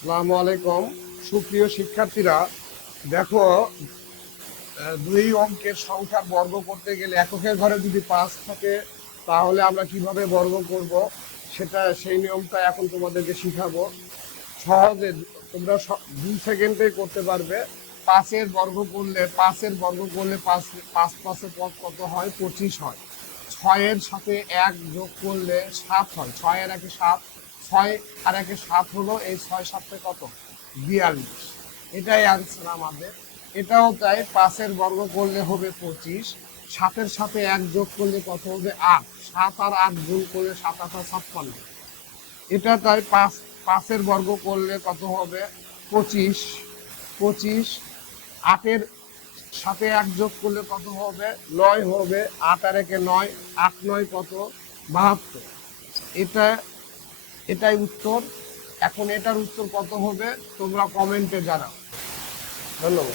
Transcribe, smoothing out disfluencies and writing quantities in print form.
আসসালামু আলাইকুম। সুপ্রিয় শিক্ষার্থীরা, দেখো, দুই অঙ্কের সংখ্যার বর্গ করতে গেলে এককের ঘরে যদি 5 থাকে তাহলে আমরা কিভাবে বর্গ করব সেই নিয়মটা এখন তোমাদেরকে শিখাবো। সহজে তোমরা 2 সেকেন্ডে করতে পারবে। পাঁচের বর্গ করলে পাঁচ পাঁচ পাঁচে কত হয়? 25 হয়। 6-এর সাথে 1 যোগ করলে 7 হয়। 6-এর 1-এ 7, 6 আর 1-এ 7 হলো, এই 6-7 কত? 42। এটাই আনসার আমাদের। এটাও তাই, 5-এর বর্গ করলে হবে 25, 7-এর সাথে 1 যোগ করলে কত হবে? 8। 7 আর 8 গুণ করলে 7-8 56। এটা তাই, পাঁচের বর্গ করলে কত হবে? 25। 25, 8-এর সাথে 1 যোগ করলে কত হবে? 9 হবে। 8 আর 1-এ 9, 8-9 কত? 72। এটা এটাই উত্তর। এখন এটার উত্তর কত হবে তোমরা কমেন্টে জানাও। ধন্যবাদ।